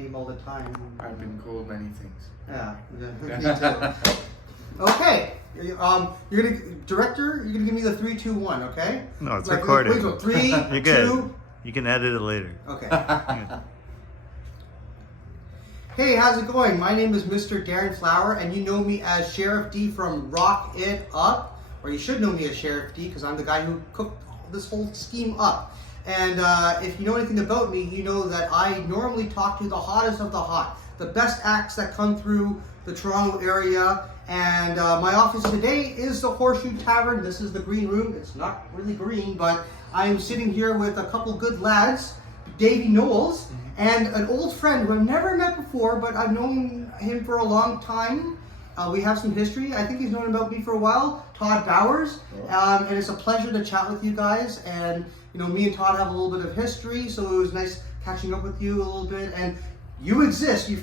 name all the time. I've been called many things. Yeah, me too. Okay, you're gonna director. You're gonna give me the 3, 2, 1. Okay. No, it's recorded. Wait, so 3, You're good. 2. You can edit it later. Okay. Hey, how's it going? My name is Mr. Darren Flower, and you know me as Sheriff D from Rock It Up, or you should know me as Sheriff D because I'm the guy who cooked this whole scheme up. And if you know anything about me, you know that I normally talk to the hottest of the hot, the best acts that come through the Toronto area. And my office today is the Horseshoe Tavern. This is the green room. It's not really green, but I am sitting here with a couple good lads, Davy Knowles, and an old friend who I've never met before, but I've known him for a long time. We have some history. I think he's known about me for a while, Todd Bowers. And it's a pleasure to chat with you guys. And, you know, me and Todd have a little bit of history, so it was nice catching up with you a little bit. And you exist. You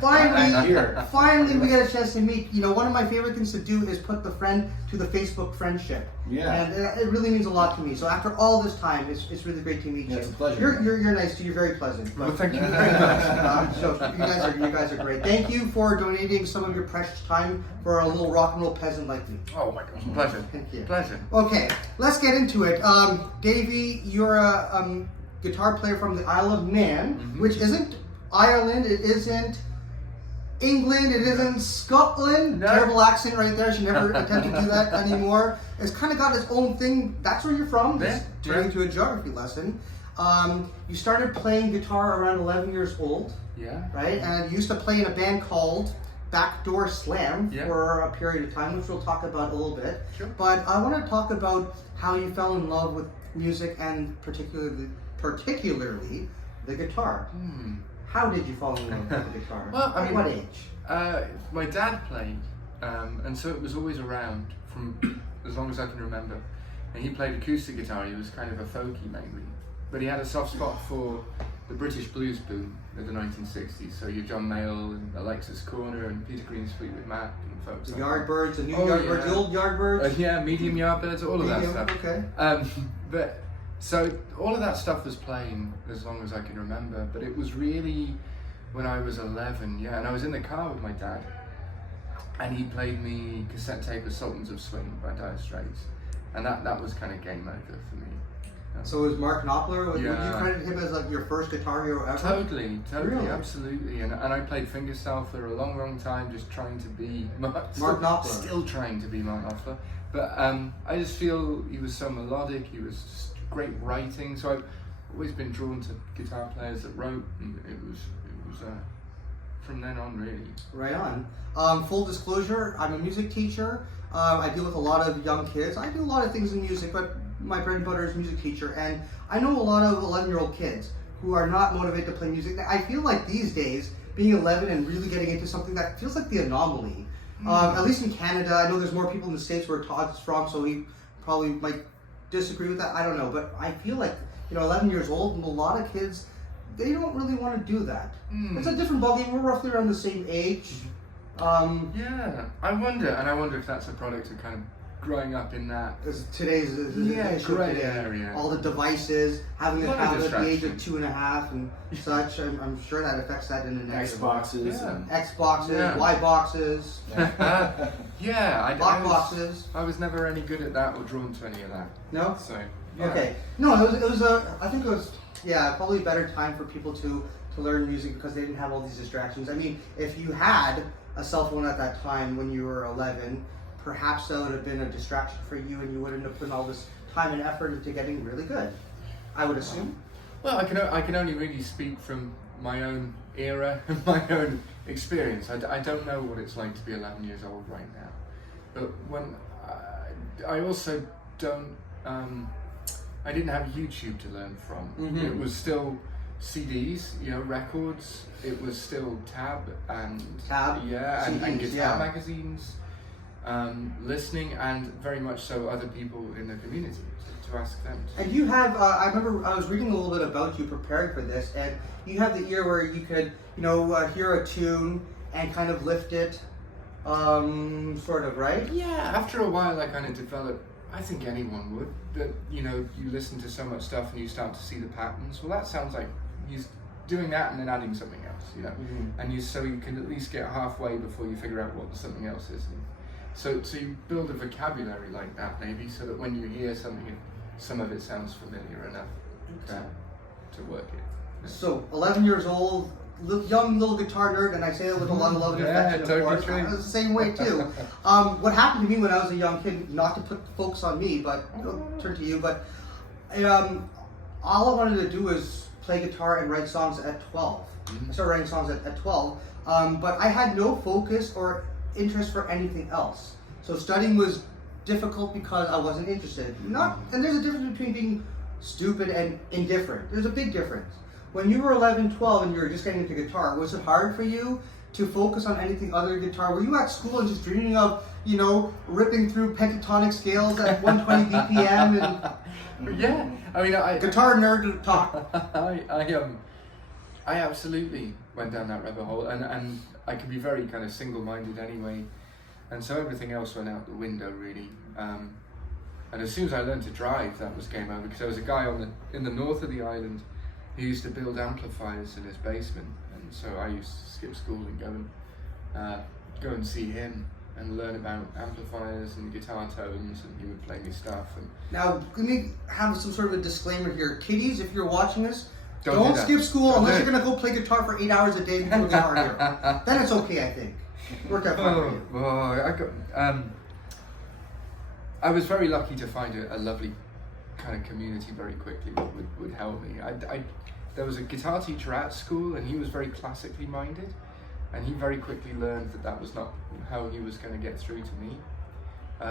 finally we get a chance to meet. You know, one of my favorite things to do is put the friend to the Facebook friendship. Yeah. And it really means a lot to me. So after all this time, it's really great to meet you. It's a pleasure. You're nice too. You're very pleasant. Well, thank you. Very nice. So you guys are great. Thank you for donating some of your precious time for a little rock and roll peasant like me. Oh my gosh, pleasure. Thank you. Pleasure. Okay, let's get into it. Davey, you're a guitar player from the Isle of Man, which isn't Ireland. It isn't England, it isn't Scotland. No. Terrible accent right there. Should never attempt to do that anymore. It's kind of got its own thing. That's where you're from. Yeah. Just turning to a geography lesson. You started playing guitar around 11 years old, Yeah. right? And you used to play in a band called Backdoor Slam Yeah. for a period of time, which we'll talk about a little bit. Sure. But I want to talk about how you fell in love with music and particularly the guitar. How did you fall in love with the guitar? Well, I At mean, what age? My dad played, and so it was always around from as long as I can remember. And he played acoustic guitar. He was kind of a folky mainly, but he had a soft spot for the British blues boom of the 1960s. So your John Mayall and Alexis Corner and Peter Green's Fleetwood Mac and folks. The like Yardbirds, the new Oh, Yardbirds, yeah. the old Yardbirds. yeah, medium Yardbirds, all of that Medium, stuff. Okay. But so all of that stuff was playing as long as I can remember. But it was really when I was 11, yeah, and I was in the car with my dad, and he played me cassette tape of Sultans of Swing by Dire Straits, and that was kind of game over for me. So it was Mark Knopfler? Would you Yeah. credit him as like your first guitar hero ever? Totally, Really? absolutely, and I played fingerstyle for a long time, just trying to be Mark Knopfler. Still trying to be Mark Knopfler, but I just feel he was so melodic. He was just great writing. So I've always been drawn to guitar players that wrote, and it was from then on really. Right on. Full disclosure, I'm a music teacher. I deal with a lot of young kids. I do a lot of things in music, but my bread and butter is music teacher, and I know a lot of 11-year-old kids who are not motivated to play music. I feel like these days, being 11 and really getting into something that feels like the anomaly. At least in Canada, I know there's more people in the States where Todd's from, so he probably might disagree with that. I don't know, but I feel like 11 years old, and a lot of kids, they don't really want to do that. It's a different ballgame. We're roughly around the same age. Yeah, I wonder if that's a product of kind of growing up in that. Today's issue grey today. area. All the devices, having a A lot of tablet at the age of distraction. 2.5 and such. I'm sure that affects that in the negative. Xboxes. Yeah. And Xboxes, Yeah. Y boxes, Yeah, lock boxes. I was never any good at that or drawn to any of that. No. So yeah. Okay. No, it was a. I think it was probably a better time for people to learn music because they didn't have all these distractions. I mean, if you had a cell phone at that time when you were 11, perhaps that would have been a distraction for you, and you wouldn't have put all this time and effort into getting really good. I would assume. Well, I can only really speak from my own era and my own experience. I don't know what it's like to be 11 years old right now, but when I also don't. I didn't have YouTube to learn from. It was still CDs, records. It was still Tab and CDs, and guitar yeah. magazines. Listening, and very much so other people in the community to ask them. And you have, I remember I was reading a little bit about you preparing for this, and you have the ear where you could, hear a tune and kind of lift it, sort of, right? Yeah, after a while I kind of developed, I think anyone would, that, you listen to so much stuff and you start to see the patterns. Well, that sounds like doing that and then adding something else, you know, and so you can at least get halfway before you figure out what something else is. And so you build a vocabulary like that, maybe, so that when you hear something, some of it sounds familiar enough to work it. Yeah. So 11 years old, young little guitar nerd, and I say that with a lot of love and affection, of totally course. true. I was the same way too. What happened to me when I was a young kid, not to put the focus on me, but turn to you, but all I wanted to do was play guitar and write songs at 12. I started writing songs at 12, but I had no focus or interest for anything else. So studying was difficult because I wasn't interested. And there's a difference between being stupid and indifferent. There's a big difference. When you were 11, 12 and you were just getting into guitar, was it hard for you to focus on anything other than guitar? Were you at school and just dreaming of, ripping through pentatonic scales at 120 BPM and yeah, I mean, guitar nerd talk? I absolutely went down that rabbit hole, and I could be very kind of single-minded anyway, and so everything else went out the window really. And as soon as I learned to drive, that was game over, because there was a guy in the north of the island who used to build amplifiers in his basement, and so I used to skip school and go and see him and learn about amplifiers and guitar tones, and he would play me stuff. And now, let me have some sort of a disclaimer here. Kiddies, if you're watching this, don't skip school unless you're going to go play guitar for 8 hours a day and play Guitar Hero. Then it's okay, I think. Worked out fine for you. I was very lucky to find a lovely kind of community very quickly that would help me. There was a guitar teacher at school, and he was very classically minded, and he very quickly learned that was not how he was going to get through to me.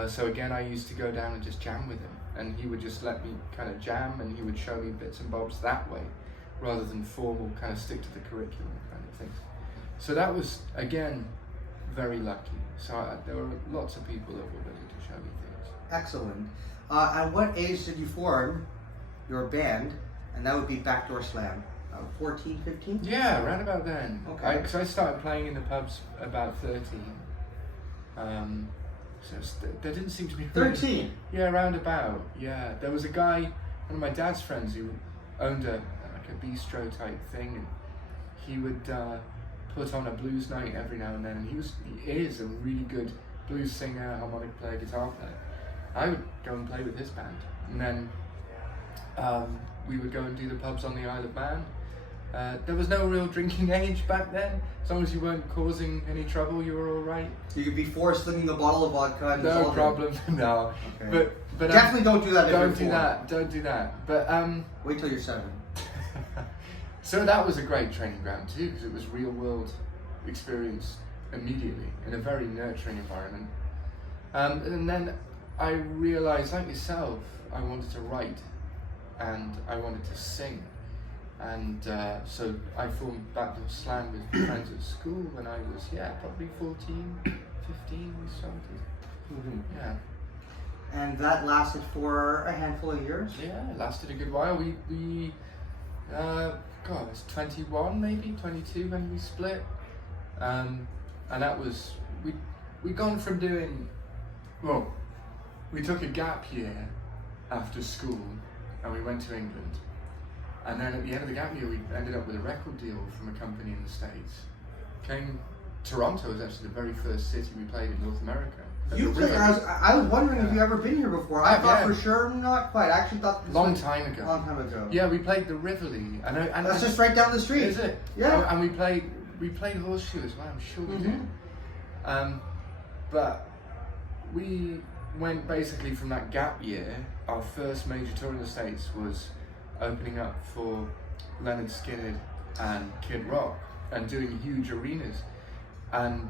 So again, I used to go down and just jam with him, and he would just let me kind of jam, and he would show me bits and bobs that way, rather than formal kind of stick to the curriculum kind of things. So that was, again, very lucky. So there were lots of people that were willing to show me things. Excellent. At what age did you form your band? And that would be Backdoor Slam. 14, 15? Yeah, around about then. Okay. Because I started playing in the pubs about 13. There didn't seem to be... 13? Yeah, around about. Yeah. There was a guy, one of my dad's friends, who owned a bistro type thing, and he would put on a blues night every now and then, and he is a really good blues singer, harmonic player, guitar player. I would go and play with his band, and then we would go and do the pubs on the Isle of Man. There was no real drinking age back then. As long as you weren't causing any trouble, you were all right. You could be forced slinging a bottle of vodka and no problem. No. Okay. But definitely don't do that. Don't do that. But wait till you're 7. So that was a great training ground too, because it was real world experience immediately in a very nurturing environment. And then I realized, like yourself, I wanted to write and I wanted to sing. And so I formed Backdoor Slam with friends at school when I was, probably 14, 15 we started. Mm-hmm. Yeah. And that lasted for a handful of years? Yeah, it lasted a good while. We I was 21 maybe, 22 when we split. And that was, we'd gone from doing, we took a gap year after school and we went to England. And then at the end of the gap year, we ended up with a record deal from a company in the States. Toronto was actually the very first city we played in North America. I was wondering if you ever been here before. I thought for sure not quite. I actually thought long time ago. Long time ago. Yeah, we played the Rivoli, and that's just right down the street. Is it? Yeah. And we played Horseshoe as well. I'm sure we did. But we went basically from that gap year. Our first major tour in the States was opening up for Leonard Skinner and Kid Rock, and doing huge arenas, and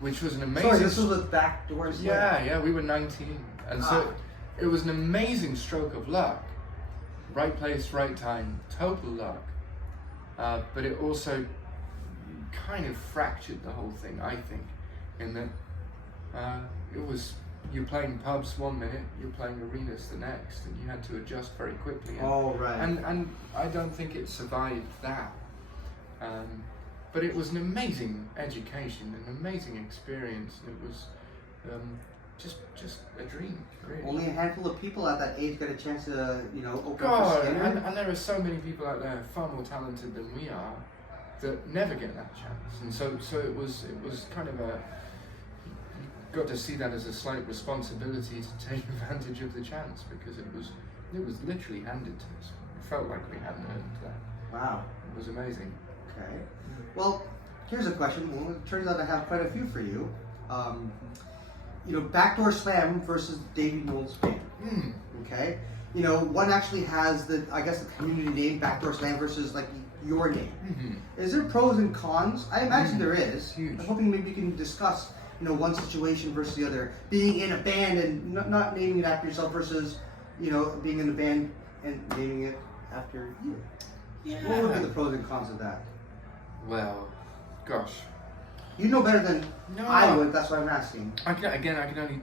which was an amazing... Sorry, this was with Backdoor Slam? Yeah, we were 19. And so it was an amazing stroke of luck. Right place, right time, total luck. But it also kind of fractured the whole thing, I think, in that you're playing pubs 1 minute, you're playing arenas the next, and you had to adjust very quickly. And I don't think it survived that. But it was an amazing education, an amazing experience. It was just a dream, really. Only a handful of people at that age get a chance to, open up God, their skin. and there are so many people out there far more talented than we are that never get that chance. And so it was kind of a, you got to see that as a slight responsibility to take advantage of the chance, because it was literally handed to us. It felt like we hadn't earned that. Wow. It was amazing. Okay. Well, here's a question. Well, it turns out I have quite a few for you. Backdoor Slam versus Davy Knowles band. Okay. One actually has the community name Backdoor Slam versus like your name. Mm-hmm. Is there pros and cons? I imagine there is. Huge. I'm hoping maybe you can discuss, one situation versus the other. Being in a band and not naming it after yourself versus, being in a band and naming it after you. Yeah. What would be the pros and cons of that? Well, gosh. You know better than No. I would, that's why I'm asking. I can only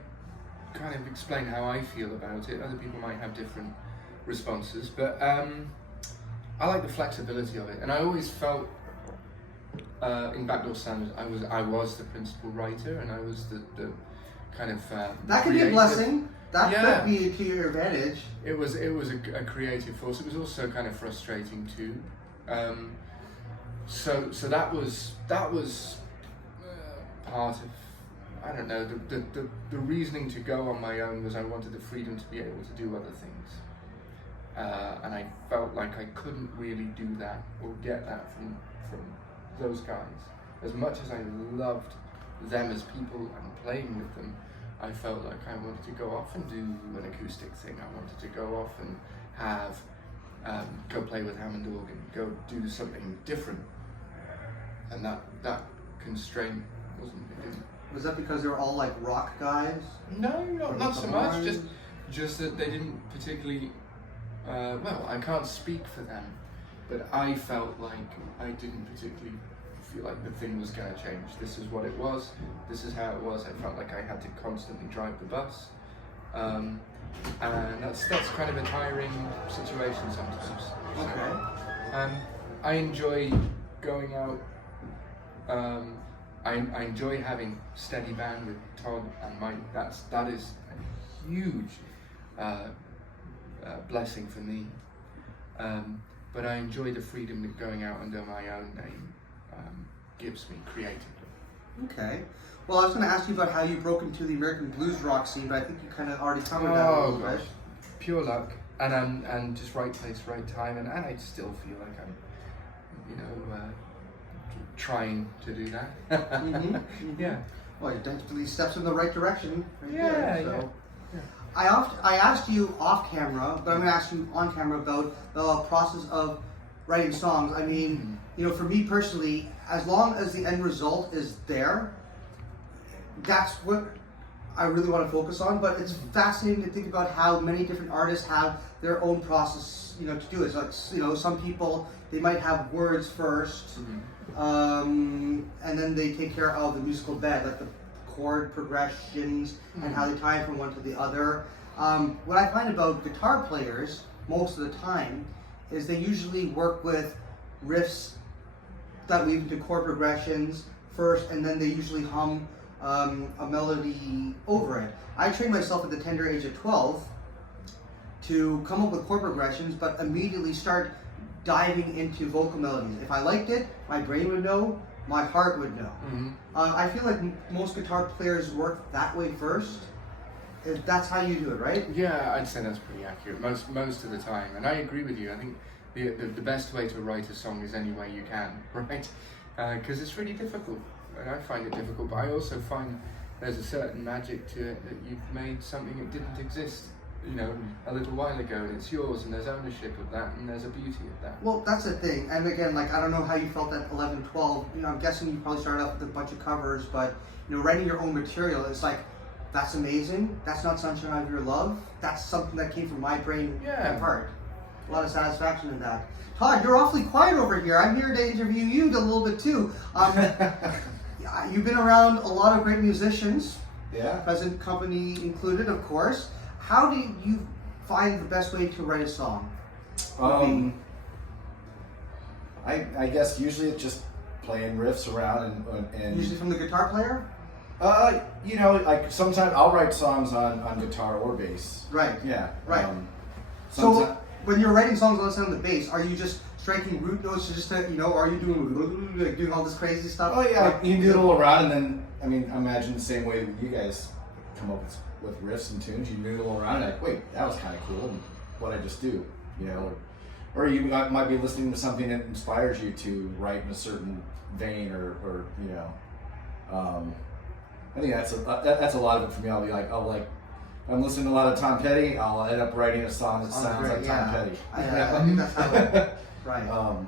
kind of explain how I feel about it. Other people might have different responses, but I like the flexibility of it, and I always felt in Backdoor Slam I was the principal writer, and I was the kind of That could be a creative. blessing. That Yeah. could be to your advantage. It was a creative force. It was also kind of frustrating too. So that was part of, I don't know, the reasoning to go on my own was I wanted the freedom to be able to do other things, and I felt like I couldn't really do that or get that from those guys. As much as I loved them as people and playing with them, I felt like I wanted to go off and do an acoustic thing. I wanted to go off and have go play with Hammond organ, go do something different, and that constraint wasn't good. Was that because they were all like rock guys? No, not so much. Horns? Just that they didn't particularly. Well, I can't speak for them, but I felt like I didn't particularly feel like the thing was going to change. This is what it was. This is how it was. I felt like I had to constantly drive the bus, and that's kind of a tiring situation sometimes. Okay. I enjoy going out. I enjoy having steady band with Todd and Mike. That is a huge blessing for me. But I enjoy the freedom that going out under my own name gives me creatively. Okay. Well, I was going to ask you about how you broke into the American blues rock scene, but I think you kind of already covered that a little bit. Pure luck, and just right place, right time, and I still feel like I'm, trying to do that. Mm-hmm. Yeah. Well, you're definitely steps in the right direction. Right Yeah, there, so. yeah. I asked you off camera, but I'm going to ask you on camera about the process of writing songs. I mean, for me personally, as long as the end result is there, that's what I really want to focus on. But it's fascinating to think about how many different artists have their own process, to do it. So like, some people, they might have words first, and then they take care of the musical bed, like the chord progressions and how they tie from one to the other. What I find about guitar players most of the time is they usually work with riffs that weave into chord progressions first, and then they usually hum a melody over it. I trained myself at the tender age of 12 to come up with chord progressions, but immediately start diving into vocal melodies. If I liked it, my brain would know, my heart would know. I feel like most guitar players work that way first. If that's how you do it, right? Yeah, I'd say that's pretty accurate most of the time, and I agree with you. I think the best way to write a song is any way you can, right? Because it's really difficult, and I find it difficult, but I also find there's a certain magic to it that you've made something that didn't exist, a little while ago, and it's yours, and there's ownership of that, and there's a beauty of that. Well, that's the thing. And again, I don't know how you felt at 11, 12. I'm guessing you probably started off with a bunch of covers, but writing your own material, it's like, that's amazing. That's not Sunshine Out of Your Love. That's something that came from my brain and heart. A lot of satisfaction in that. Todd, you're awfully quiet over here. I'm here to interview you a little bit too. You've been around a lot of great musicians. Yeah. Present company included, of course. How do you find the best way to write a song? I guess usually it's just playing riffs around and Usually from the guitar player? You know, like sometimes I'll write songs on guitar or bass. Right. Yeah. Right. So So when you're writing songs on the bass, are you just striking root notes just to, you know, are you doing all this crazy stuff? oh yeah, like, you can doodle around, and then I mean, imagine the same way you guys come up with riffs and tunes. You noodle around, and like, wait, that was kind of cool. And what I just do, you know, or you might be listening to something that inspires you to write in a certain vein, or you know. I think that's a lot of it for me. I'll be like, I'm listening to a lot of Tom Petty. I'll end up writing a song that sounds like Tom Petty. I think that's how it, right.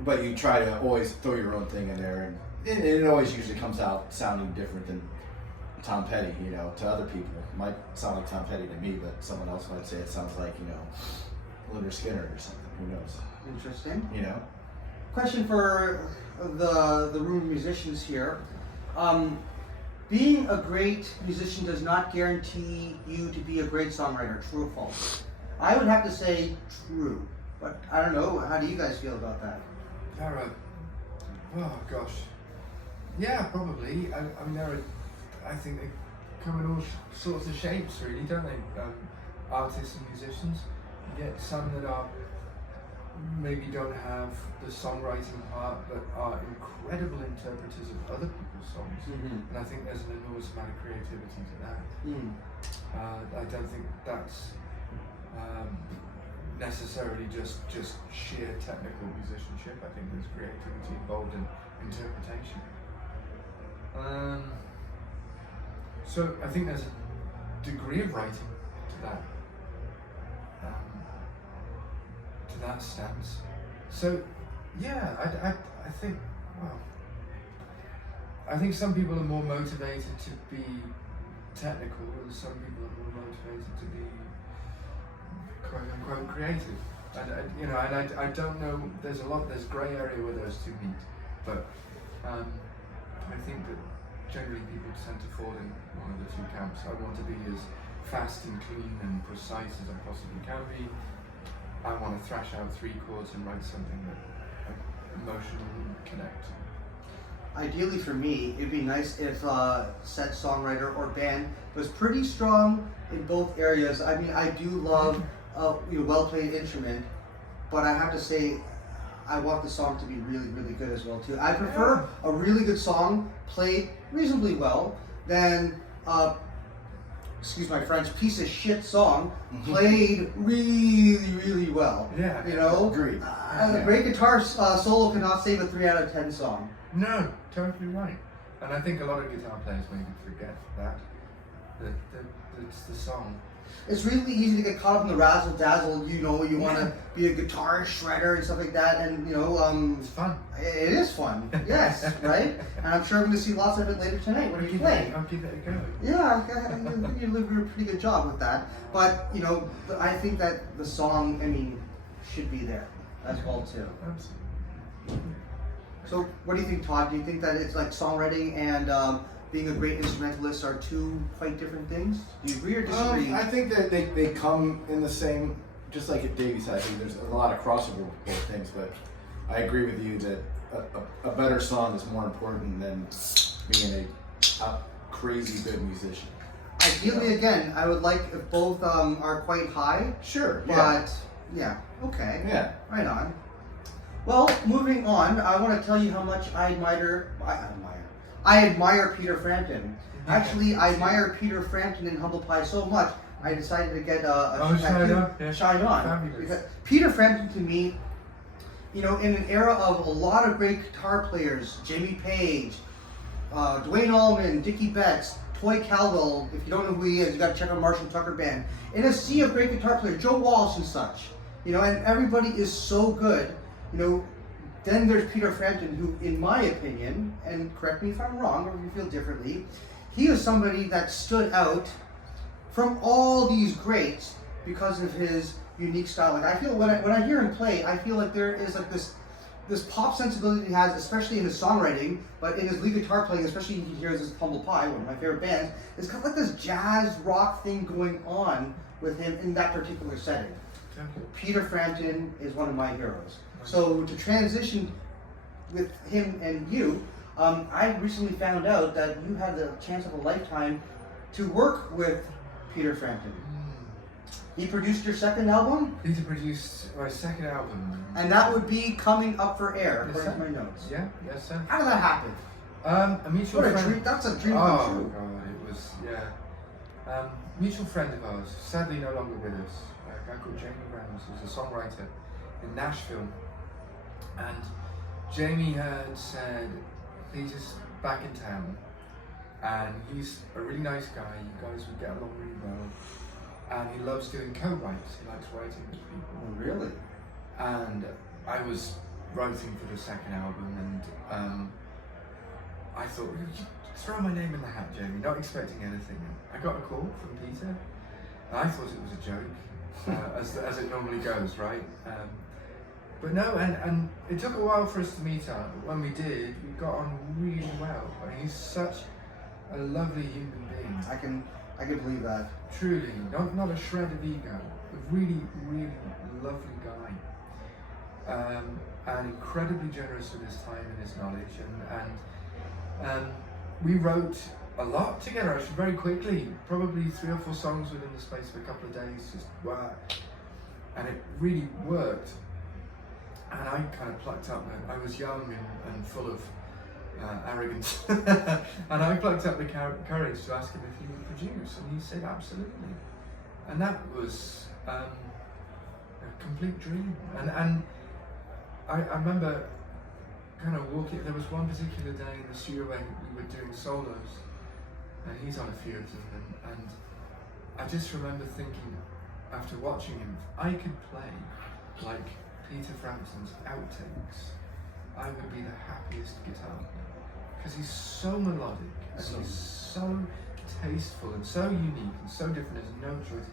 But you try to always throw your own thing in there, and it always usually comes out sounding different than Tom Petty. You know, to other people, it might sound like Tom Petty to me, but someone else might say it sounds like, you know, Leonard Skinner or something. Who knows? Interesting. You know. Question for the room musicians here. Being a great musician does not guarantee you to be a great songwriter. True or false? I would have to say true, but I don't know. How do you guys feel about that? All right. Oh gosh. Yeah, probably. I mean, I think they come in all sorts of shapes, really, don't they? Artists and musicians. You get some that are maybe don't have the songwriting part, but are incredible interpreters of other people's songs. Mm-hmm. And I think there's an enormous amount of creativity to that. I don't think that's necessarily just sheer technical musicianship. I think there's creativity involved in interpretation. So I think there's a degree of writing to that. To that stance. So yeah, I think, well, I think some people are more motivated to be technical, and some people are more motivated to be quote unquote creative. I don't know. There's grey area where those two meet, but I think that generally people tend to fall in one of the two camps. I want to be as fast and clean and precise as I possibly can be. I want to thrash out 3 chords and write something that I emotionally connect to. Ideally for me, it'd be nice if said songwriter or band was pretty strong in both areas. I mean, I do love a well-played instrument, but I have to say, I want the song to be really, really good as well too. I prefer a really good song played reasonably well than excuse my French, piece of shit song played really, really well. Yeah, you know. Agreed. A great guitar solo cannot save a 3 out of 10 song. No, totally right. And I think a lot of guitar players maybe forget that it's the song. It's really easy to get caught up in the razzle dazzle. You know, you want to be a guitar shredder and stuff like that, and you know, it's fun. It is fun. Yes, right. And I'm sure I'm going to see lots of it later tonight. What are you playing? I'll give it a go. Yeah, you do a pretty good job with that. But you know, I think that the song, I mean, should be there as well too. Absolutely. So, what do you think, Todd? Do you think that it's like songwriting and being a great instrumentalist are two quite different things? Do you agree or disagree? I think that they come in the same, just like at Davy said, I think there's a lot of crossover with both things, but I agree with you that a better song is more important than being a crazy good musician. Ideally, again, I would like if both are quite high. Sure, But, yeah, okay. Yeah. Right on. Well, moving on, I want to tell you how much I admire Peter Frampton. Actually, I admire Peter Frampton and Humble Pie so much, I decided to get Shine On. Because Peter Frampton, to me, you know, in an era of a lot of great guitar players, Jimmy Page, Dwayne Allman, Dickie Betts, Toy Caldwell, if you don't know who he is, you got to check out Marshall Tucker Band. In a sea of great guitar players, Joe Walsh and such, you know, and everybody is so good, you know. Then there's Peter Frampton, who, in my opinion, and correct me if I'm wrong or if you feel differently, he is somebody that stood out from all these greats because of his unique style. Like I feel when I hear him play, I feel like there is like this pop sensibility he has, especially in his songwriting, but in his lead guitar playing, especially he hears his Humble Pie, one of my favorite bands. It's kind of like this jazz rock thing going on with him in that particular setting. Peter Frampton is one of my heroes. So to transition with him and you, I recently found out that you had the chance of a lifetime to work with Peter Frampton. He produced your second album, Peter produced my second album. and that would be coming up for air, Yes, according to sir. my notes. Yeah, yes, sir. How did that happen? A mutual What a friend. dream! That's a dream Oh come true. God, it was, yeah. Mutual friend of ours, sadly no longer with us, a guy called Jamie Browns, who's a songwriter in Nashville. And Jamie had said, Peter's back in town, and he's a really nice guy, you guys would get along really well, and he loves doing co-writes, he likes writing with people. Oh, really? And I was writing for the second album, and I thought, throw my name in the hat, Jamie, not expecting anything. I got a call from Peter, and I thought it was a joke, as it normally goes, right? But no, and it took a while for us to meet up, but when we did, we got on really well. And he's such a lovely human being. I can believe that. Truly, not a shred of ego, a really, really lovely guy. And incredibly generous with his time and his knowledge. And we wrote a lot together, actually, very quickly. Probably 3 or 4 songs within the space of a couple of days, just wow. And it really worked. And I kind of plucked up, I was young and full of arrogance. And I plucked up the courage to ask him if he would produce, and he said absolutely. And that was a complete dream. And I remember kind of walking, there was one particular day in the studio where we were doing solos, and he's on a few of them, and I just remember thinking, after watching him, if I could play like Peter Frampton's outtakes, I would be the happiest guitar player, because he's so melodic and he's so tasteful and so unique and so different. There's no choice,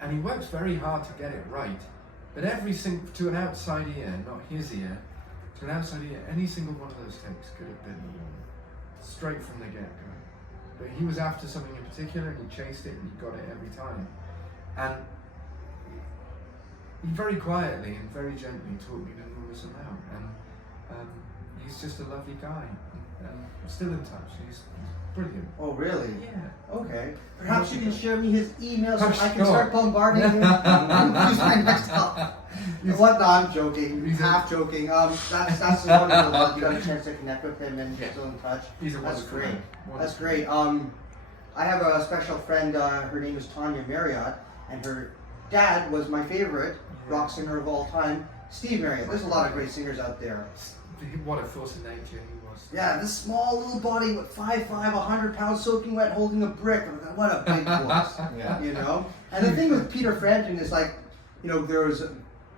and he works very hard to get it right. But to an outside ear, not his ear, to an outside ear, any single one of those takes could have been the one, straight from the get-go. But he was after something in particular, and he chased it, and he got it every time. And he very quietly and very gently taught me an enormous amount, and he's just a lovely guy, and I'm still in touch. He's brilliant. Oh, really? Yeah. Okay. Perhaps you can share me his email so Oh, I can sure. start bombarding him. He's my next up. What? No, I'm joking. Half joking. That's wonderful that you got a chance to connect with him and still in touch. He's a That's wonderful great. man. That's Wonderful. great. I have a special friend. Her name is Tanya Marriott, and her dad was my favorite rock singer of all time, Steve Marriott. There's a lot of great singers out there. What a force of nature he was. Yeah, this small little body with 5'5", 100 pounds, soaking wet, holding a brick. What a big voice, Yeah. you know. And the thing with Peter Frampton is, like, you know, there was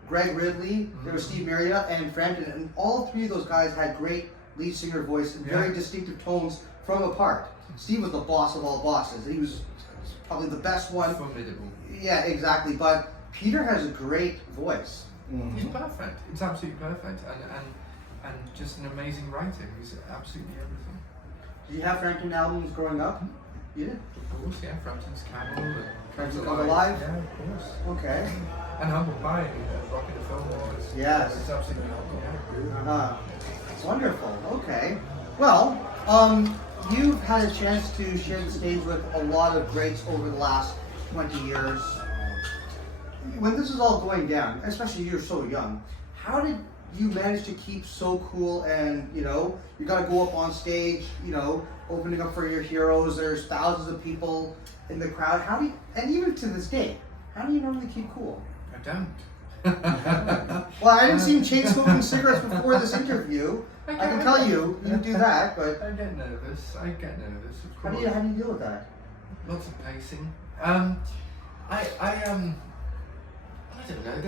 Greg Ridley, there was Steve Marriott, and Frampton, and all 3 of those guys had great lead singer voice and very distinctive tones from a part. Steve was the boss of all bosses. He was probably the best one. Formidable. Yeah, exactly. But Peter has a great voice. He's perfect. It's absolutely perfect, and just an amazing writer. He's absolutely everything. Did you have Frampton albums growing up? You did? Of course, yeah. Frampton's Camel and Frampton Comes Alive? Yeah, of course. Okay. And Humble Pie, Rocket the Film. Yes. It's absolutely yeah. Uh-huh. It's wonderful. Okay. Well, you've had a chance to share the stage with a lot of greats over the last 20 years. When this is all going down, especially you're so young, how did you manage to keep so cool? And, you know, you got to go up on stage, you know, opening up for your heroes. There's thousands of people in the crowd. How do you, and even to this day, how do you normally keep cool? I don't. Well, I didn't see you chain smoking cigarettes before this interview. I can tell you do that, but I get nervous. Of how course. do you deal with that? Lots of pacing. I don't know.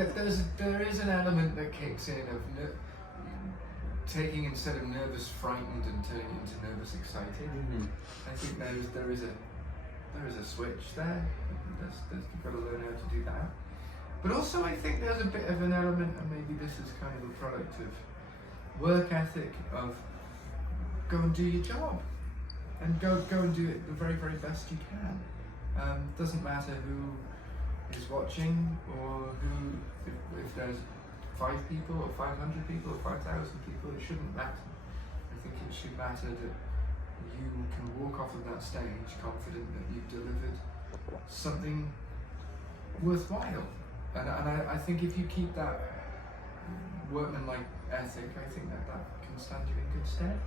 There is an element that kicks in of taking, instead of nervous, frightened, and turning into nervous, excited. I think there is a switch there. You've got to learn how to do that. But also, I think there's a bit of an element, and maybe this is kind of a product of work ethic, of go and do your job, and go and do it the very, very best you can. Doesn't matter who is watching, or who, if there's 5 people or 500 people or 5,000 people, it shouldn't matter. think it should matter that you can walk off of that stage confident that you've delivered something worthwhile. And I think if you keep that workman-like ethic, I think that can stand you in good stead.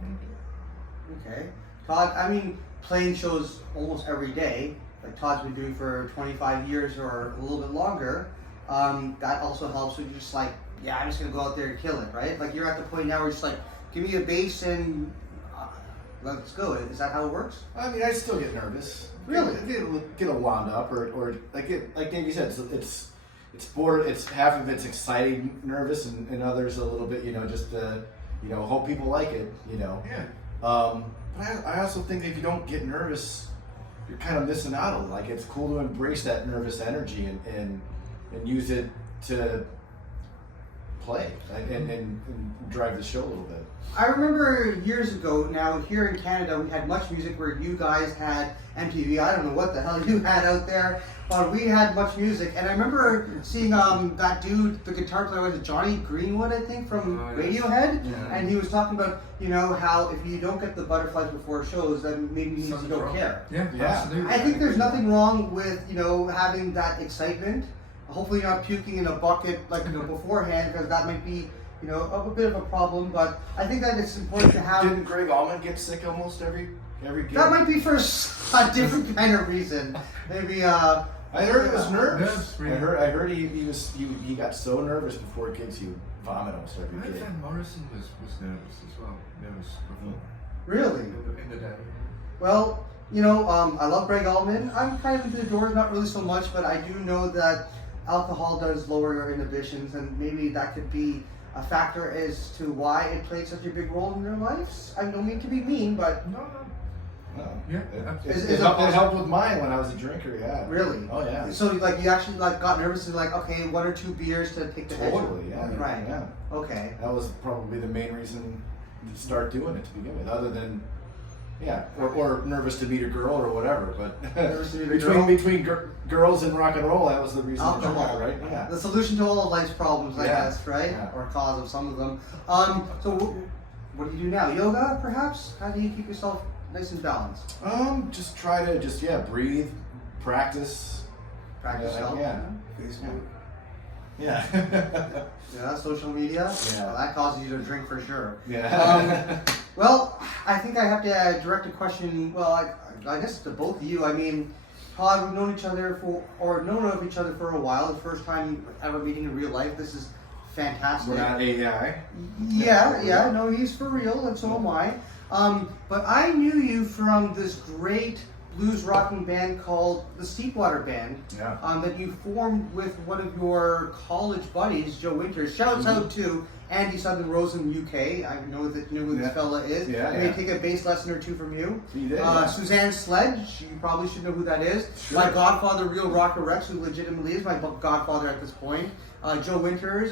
Maybe. Okay. Todd, I mean, playing shows almost every day, like Todd's been doing for 25 years or a little bit longer. That also helps when you're just like, yeah, I'm just going to go out there and kill it, right? Like you're at the point now where you're just like, give me a bass and let's go. Is that how it works? I mean, I still get nervous. Really? Get wound up, or like Davey said, it's it's half of it's exciting, nervous, and others a little bit, just hope people like it, Yeah. But I also think that if you don't get nervous, you're kind of missing out on it. Like it's cool to embrace that nervous energy and use it to play and drive the show a little bit. I remember years ago now here in Canada we had Much Music where you guys had MTV. I don't know what the hell you had out there, but we had Much Music. And I remember seeing that dude, the guitar player, was it Johnny Greenwood, I think, from Radiohead? Yeah. And he was talking about, how if you don't get the butterflies before shows, then maybe it means you don't care. Yeah, Yeah. absolutely. I think there's nothing wrong with, having that excitement. Hopefully you're not puking in a bucket beforehand, because that might be a bit of a problem, but I think that it's important to have. Didn't Greg Allman get sick almost every gig? That might be for a different kind of reason. Maybe. I heard it was nerves. Nerves, really. I heard he got so nervous before gigs he would vomit almost every My gig. friend Morrison was nervous as well. Nervous before. Really? In the day. Well, I love Greg Allman. I'm kind of into the Doors, not really so much, but I do know that alcohol does lower your inhibitions, and maybe that could be a factor as to why it played such a big role in their lives. I don't mean to be mean, but No. No. Yeah. It helped with mine when I was a drinker, yeah. really. Oh, yeah. So you actually got nervous and okay, 1 or 2 beers to take the edge off. Totally, yeah. Right. Yeah. Okay. That was probably the main reason to start doing it to begin with, other than, or nervous to meet a girl or whatever, but Nervous to meet a girl? between girls and rock and roll, that was the reason to Alcohol, drink, right? Yeah. The solution to all of life's problems, I Yeah. guess, right? Yeah. Or cause of some of them. So what do you do now? Yoga, perhaps? How do you keep yourself nice and balanced? Just try to breathe, practice. Practice Yeah, self. yeah. Facebook. Yeah. Yeah, social media. Yeah. Well, that causes you to drink for sure. Yeah. Well, I think I have to direct a question. Well, I guess to both of you. I mean, Todd, we've known each other known of each other for a while. The first time ever meeting in real life. This is fantastic. We're not AI. Yeah, no, he's for real, and so am I. But I knew you from this great blues rocking band called the Steepwater Band. Yeah. That you formed with one of your college buddies, Joe Winters. Shouts out to Andy Southern Rose in the UK. I know that you know who this fella is. Yeah, I may take a bass lesson or two from you. He did, Suzanne Sledge, you probably should know who that is. Sure. My godfather, Real Rocker Rex, who legitimately is my godfather at this point. Joe Winters,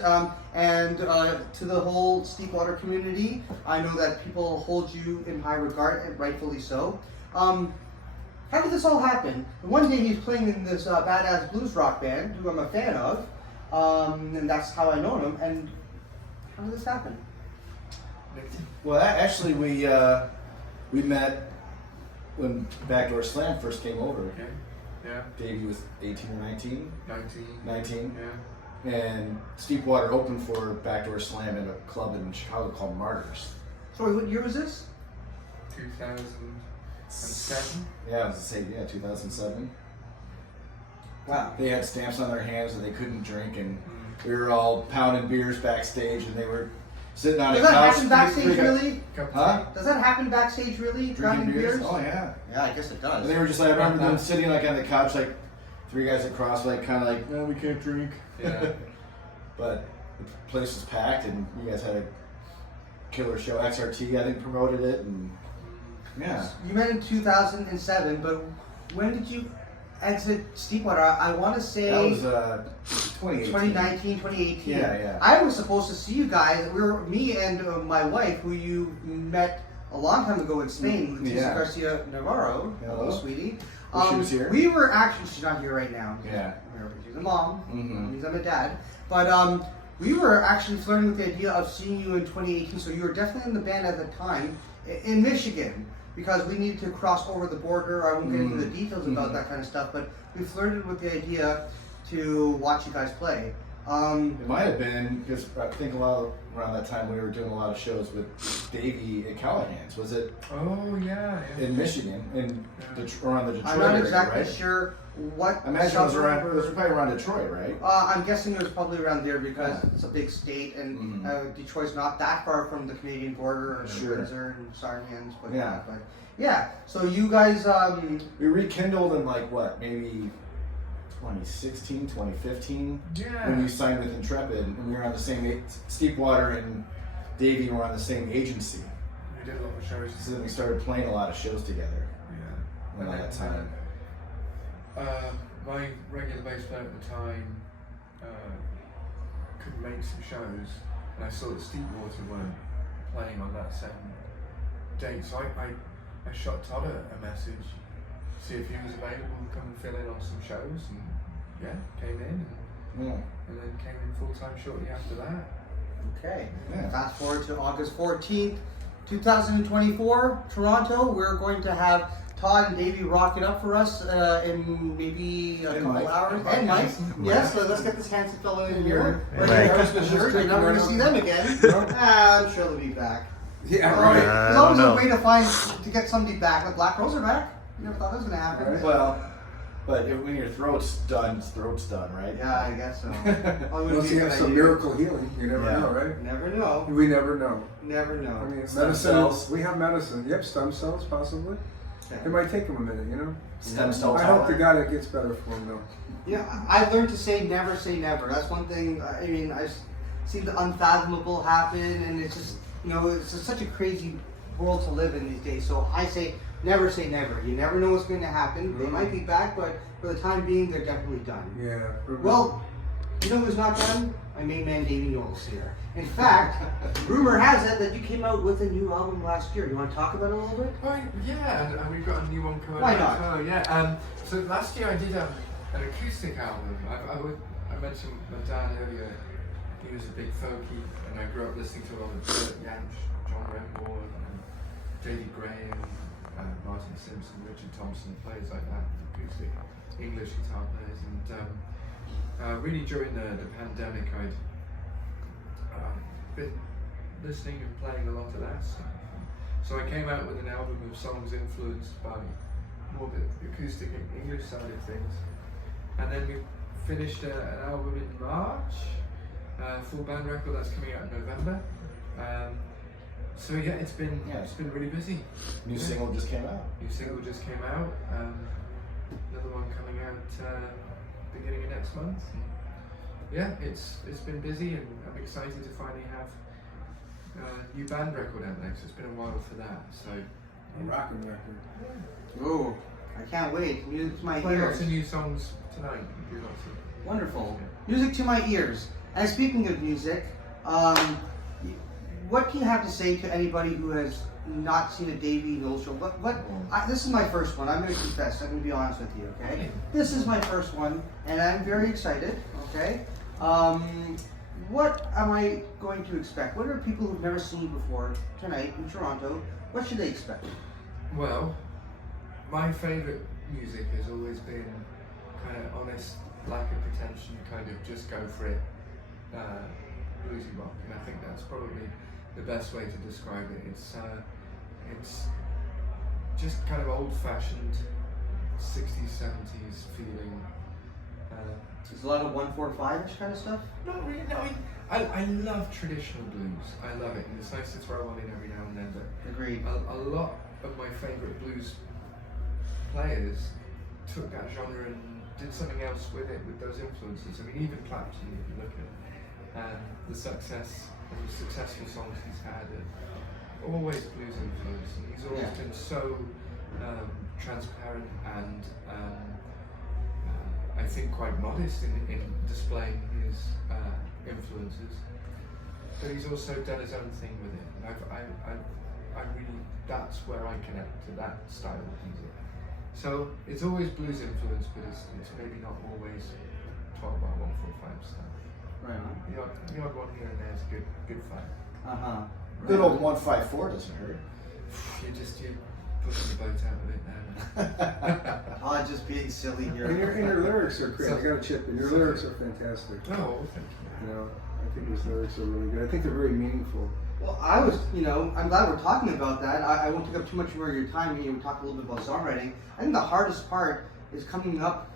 and to the whole Steepwater community. I know that people hold you in high regard, and rightfully so. How did this all happen? One day he's playing in this badass blues rock band, who I'm a fan of, and that's how I know him. And how did this happen? Well, actually, we met when Backdoor Slam first came over. Okay. Yeah. Davey was 18 or 19. 19. 19. Yeah. And Steepwater opened for Backdoor Slam in a club in Chicago called Martyrs. Sorry, what year was this? 2007. Yeah, I was to say, 2007. Wow. They had stamps on their hands that they couldn't drink, and we were all pounding beers backstage, and they were sitting on Does a that couch. happen backstage, really? Huh? Does that happen backstage, really? Drinking Driving beers? beers? Oh, yeah. Yeah, I guess it does. And they were just like, I remember them sitting like on the couch, like 3 guys across, like kind of like, no, we can't drink. Yeah. But the place was packed, and you guys had a killer show. XRT, I think, promoted it, and yeah. You met in 2007, but when did you exit Steepwater? I want to say That was 2018. 2019, 2018. Yeah. I was supposed to see you guys. Me and my wife, who you met a long time ago in Spain, Leticia Garcia Navarro. Hello, sweetie. She was here. We were actually, she's not here right now. Yeah. She's a mom. Mhm. He's a dad. But we were actually flirting with the idea of seeing you in 2018. So you were definitely in the band at the time in Michigan, because we needed to cross over the border. I won't get into the details about that kind of stuff, but we flirted with the idea to watch you guys play. It might have been because I think around that time we were doing a lot of shows with Davy at Callahan's. Was it Oh yeah. in Michigan, around the Detroit I'm not area, exactly right? sure what. I imagine it was probably around Detroit, right? I'm guessing it was probably around there because it's a big state, and Detroit's not that far from the Canadian border, or Sure. Windsor and Sarnians. But Yeah. but yeah. So you guys, We rekindled in like what, maybe 2016, 2015, Yeah. when you signed with Intrepid, and we were on the same. Steepwater and Davy were on the same agency, We did a lot of shows. so then we started playing a lot of shows together Yeah. around that time. My regular bass player at the time could make some shows, and I saw that Steepwater weren't playing on that same date, so I shot Todd a message, see if he was available to come and fill in on some shows, and yeah, came in, and then came in full time shortly after that. okay. Yeah. Fast forward to August 14th, 2024, Toronto. We're going to have Todd and Davey rock it up for us in maybe a couple Mike. hours. And Mike. Yes, so let's get this handsome fellow in here. Mike. Wearing a Christmas shirt. You're not going to see them again. I'm sure they'll be back. Yeah, All right. I There's always don't a know. way to find to get somebody back. Like Black Rose are back. You never thought that was going to happen. Well, but when your throat's done, right? Yeah, I guess so. Unless you have some miracle healing, you never Yeah. know, right? Never know. We never know. Never I know. mean, Stem medicine. cells. We have medicine. Yep, stem cells possibly. It might take him a minute, you know. Stem cell I hope to tolerant. God it gets better for him though. Yeah, I've learned to say never. That's one thing. I mean, I've seen the unfathomable happen, and it's just, it's just such a crazy world to live in these days. So I say never. You never know what's going to happen. They might be back, but for the time being, they're definitely done. Yeah. Well, you know who's not done? My main man, Davy Knowles here. In fact, rumor has it that you came out with a new album last year. You want to talk about it a little bit? Oh yeah, and we've got a new one coming Why out. not? Oh yeah. So last year I did an acoustic album. I mentioned my dad earlier. He was a big folky, and I grew up listening to a lot of Bert Jansch, John Renbourn, and Davy Graham, Martin Simpson, Richard Thompson, players like that, acoustic English guitar players. And really during the pandemic, I'd been listening and playing a lot of that stuff. So I came out with an album of songs influenced by more the acoustic English side of things. And then we finished an album in March, full band record that's coming out in November. So yeah, it's been really busy. New single just came out. New single just came out. Another one coming out beginning of next month. Yeah, it's been busy, and I'm excited to finally have a new band record out next. It's been a while for that, so A rocking record. Oh, I can't wait. Music to my play lots ears. of new songs tonight. Do lots of Wonderful. Music to my ears. And speaking of music, what do you have to say to anybody who has not seen a Davy Knowles show? This is my first one. I'm going to confess. I'm going to be honest with you, okay? This is my first one, and I'm very excited, okay? What am I going to expect? What are people who've never seen you before tonight in Toronto? What should they expect? Well, my favourite music has always been kind of honest, lack of pretension, kind of just go for it, bluesy rock, and I think that's probably the best way to describe it. It's just kind of old-fashioned 60s, 70s feeling. There's a lot of 145-ish kind of stuff? Not really, no. I love traditional blues. I love it, and it's nice to throw one in every now and then, but Agreed. a lot of my favourite blues players took that genre and did something else with it, with those influences. I mean, even Clapton, if you look at the successful songs he's had, are always blues influence, and he's always been so transparent and I think quite modest in displaying his influences. But he's also done his own thing with it, and I really, that's where I connect to that style of music. So it's always blues influence, but it's maybe not always talk about 145 stuff. Right on. The odd one here and there is good fun. Uh-huh. Good old 154 doesn't hurt. You're pushing the boat out of it now. Oh, just being silly here. And your lyrics are great. I got to chip in. Your lyrics are fantastic. Oh, thank you. You know, I think his lyrics are really good. I think they're very meaningful. Well, I'm glad we're talking about that. I won't take up too much more of your time. We talked a little bit about songwriting. I think the hardest part is coming up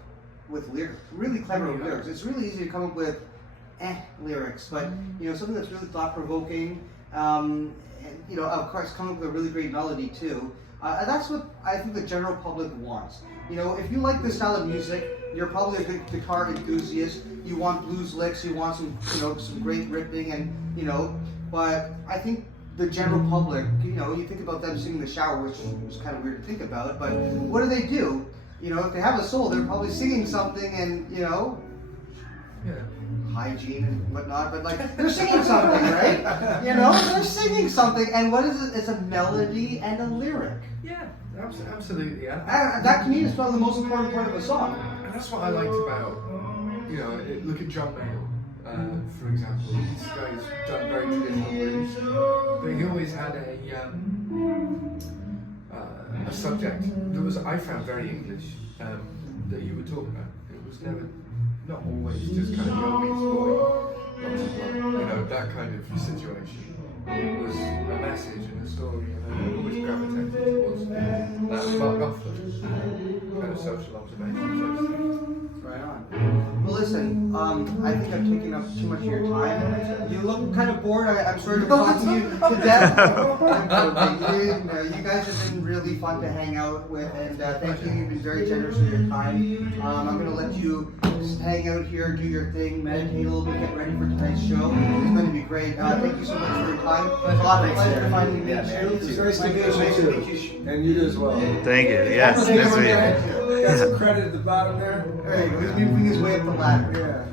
with lyrics, really clever lyrics. It's really easy to come up with lyrics, but something that's really thought-provoking, and of course come up with a really great melody too. That's what I think the general public wants. If you like this style of music, you're probably a big guitar enthusiast. You want blues licks, you want some great ripping, and but I think the general public, you think about them singing in the shower, which is kind of weird to think about, but what do? If they have a soul, they're probably singing something, and hygiene and whatnot, but they're singing something, right? They're singing something, and what is it? It's a melody and a lyric. Yeah, absolutely. That to me is probably the most important part of a song. And that's what I liked about, look at John Mayall, for example. This guy's done very traditional blues, but he always had a subject that was, I found, very English, that you were talking about. It was not always just kind of the old meets boy, lots of love, that kind of situation. It was a message and a story, and I always gravitated towards that Mark Knopfler kind of social observations, those things. Right on. Well, listen, I think I've taken up too much of your time. You look kind of bored. I'm sorry to talk to you to death. You guys have been really fun to hang out with, and thank you. You've been very generous with your time. I'm going to let you just hang out here, do your thing, meditate a little bit, get ready for tonight's show. It's going to be great. Thank you so much for your time. A lot of pleasure finding you. It's nice to meet you, and you as well. Thank you. Yes, nice to meet you. Got some credit at the bottom there. There you go. He's moving his way up the ladder. Yeah.